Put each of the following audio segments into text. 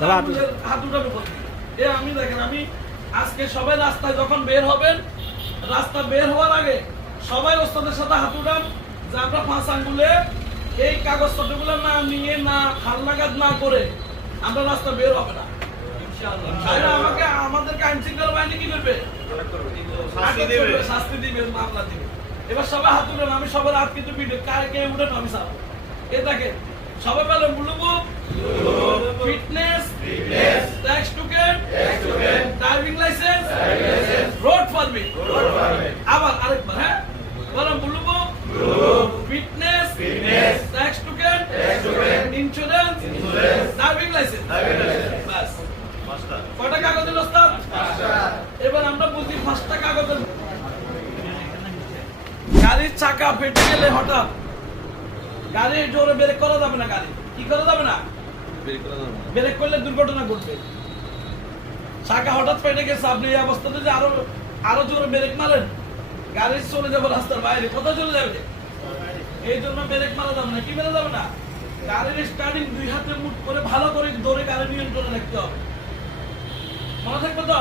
হাত উঠানো এ আমি দেখেন আমি আজকে সবাই রাস্তায় যখন বের হবেন রাস্তা বের হওয়ার আগে সবাই ওস্তাদের সাথে হাত উঠান যে আমরা পাঁচ আঙ্গুলে এই কাগজপত্রগুলো না নিয়ে না হালনাগাদ না করে আমরা রাস্তা বের হবে না। আমাকে আমাদেরকে আইন শৃঙ্খলা বাহিনী কি করবে? শাস্তি দেবে। করবে, শাস্তি দিবে মামলা দিবে। এবার সবাই হাত তুলেন আমি সবার হাত কিন্তু ভিডিও কার কে উঠেন আমি সারা এ দেখেন সবাই blue fitness tax token driving licence road permit আবার আরেকবার হ্যাঁ? Blue fitness tax token insurance driving licence বাস। কয়টা কাগজ দিল ওস্তাদ? এবার আমরা বুঝি পাঁচটা কাগজের গাড়ির চাকা ফেটে গেলে হঠাৎ গাড়ি জোরে ব্রেক করা যাবে না গাড়ি? কি করা যাবে না? ব্রেক করলে দুর্ঘটনা ঘটবে। চাকা হঠাৎ ফেটে গেছে আপনি এই অবস্থাতে যে আরও আরও জোরে ব্রেক মারেন গাড়ি চলে যাবে রাস্তার বাইরে। কোথায় চলে যাবে? এই জন্য ব্রেক মারা যাবে না। কি মেরা যাবে না? গাড়ির স্টার্টিং দুই হাতে মুট করে ভালো করে ধরে গাড়ি নিয়ন্ত্রণে রাখতে হবে। মনে থাকবে তো?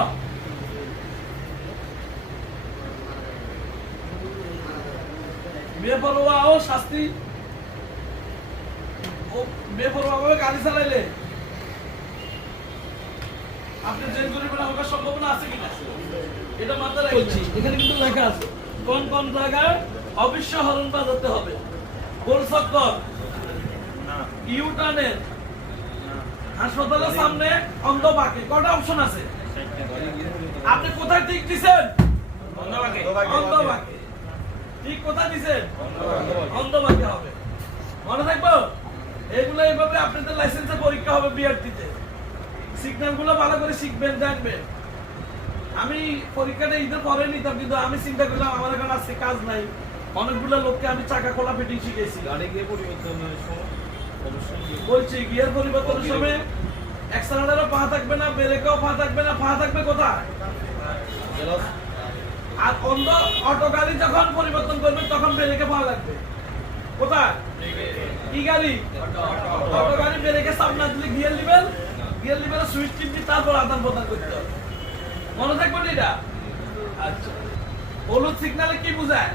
বেপরোয়া ও শাস্তি ও গাড়ি চালাইলে। আপনি জেল করিবেন হওয়ার সম্ভাবনা আছে কিনা? এটা মাথায় বলছি এখানে কিন্তু লেখা আছে। কোন কোন জায়গায় অবশ্য হরণ বাজাতে হবে? গোল চক্কর। ইউটার্নের হাসপাতালের সামনে অন্ধ বাকি কটা অপশন আছে? আপনি কোথায় ঠিক দিছেন? অন্ধ বাকি ঠিক কোথায় দিছেন? অন্ধ বাকি হবে। মনে থাকব? এগুলো এইভাবে আপনাদের লাইসেন্সের পরীক্ষা হবে বিআরটিতে সিগন্যালগুলো ভালো করে শিখবেন জানবেন। আমি পরীক্ষাটা ঈদের পরে নিতাম কিন্তু আমি চিন্তা করলাম আমার এখন আজকে কাজ নাই। অনেকগুলো লোককে আমি চাকা খোলা ফিটিং শিখেছি বলছি গিয়ার পরিবর্তনের সময় অ্যাক্সেলারেরও পা থাকবে না ব্রেকেও পা থাকবে না পা থাকবে কোথায়? আর অন্য অটো গাড়ি যখন পরিবর্তন করবে তখন ব্রেকে পা লাগবে। কোথায়? কি গাড়ি অটো গাড়ি ব্রেকে সামনে দিলে গিয়ার দিবেন গিয়ার দিবেন সুইচ টিপ তারপর আদান প্রদান করতে হবে। মনে থাকবে না এটা? আচ্ছা। হলুদ সিগনালে কি বোঝায়?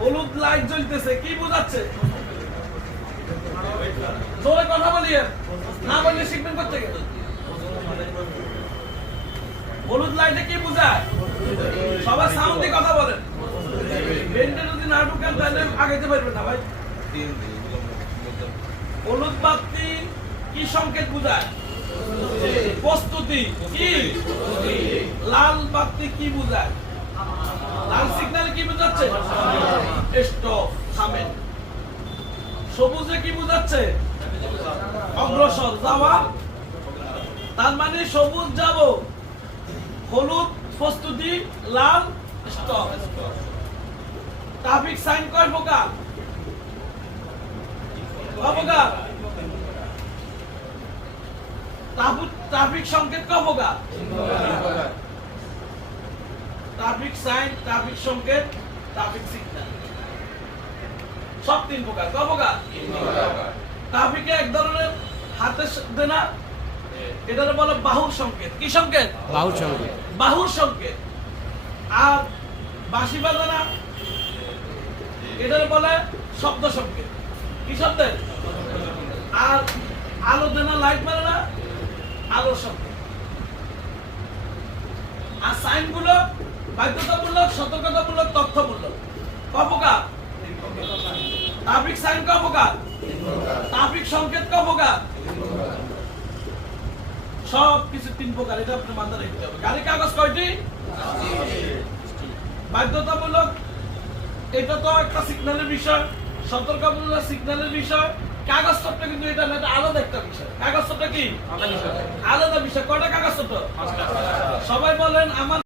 হলুদ লাইট জ্বলতেছে, কি বোঝাচ্ছে? জোরে কথা বলিয়েন না বললে শিখবেন করতে গেলে। হলুদ লাইটে কি বোঝায়? সবাই সাউন্ড কথা বলেন। বেন্ডে যদি না ঢুকেন, তাহলে আগাইতে পারবেন না ভাই। কি সংকেত বোঝায়? প্রস্তুতি লাল বাতি কি বোঝায়? লাল সিগন্যাল কি বোঝাচ্ছে? সবুজে কি বোঝাচ্ছে? অগ্রসর, যাওয়া। তার মানে সবুজ যাব। হলুদ, প্রস্তুতি, লাল, স্টপ। ট্রাফিক সাইন কয় প্রকার? ট্রাফিক সংকেত প্রকার ট্রাফিক সাইন ট্রাফিক সংকেত ট্রাফিক সিগন্যাল সব তিন প্রকার প্রকার ট্রাফিকে এক ধরনের হাতে দেনা এটার বলে বাহুর সংকেত। কি সংকেত? বাহুর সঙ্গে বাহুর সংকেত। আর বাঁশি বাজানা এটার বলে শব্দ সংকেত। কি শব্দে আর আলো দেনা লাইট মারে না আলোর সংকেত আর সাইনগুলো বাধ্যতামূলক, সতর্কতামূলক, তথ্যমূলক। কপকার ট্রাফিক সাইন কপকার ট্রাফিক সংকেত কপকার সব কিছু তিন প্রকার, এটা আপনার মাথায় রাখতে হবে। গাড়ি কাগজ কয়টি? বাধ্যতামূলক, এটা তো একটা সিগন্যালের বিষয়, সতর্কতামূলক সিগন্যালের বিষয়। কাগজপত্র কিন্তু এটা না আলাদা একটা বিষয়। কাগজপত্র কি? আলাদা বিষয়। কটা কাগজপত্র সবাই বলেন আমার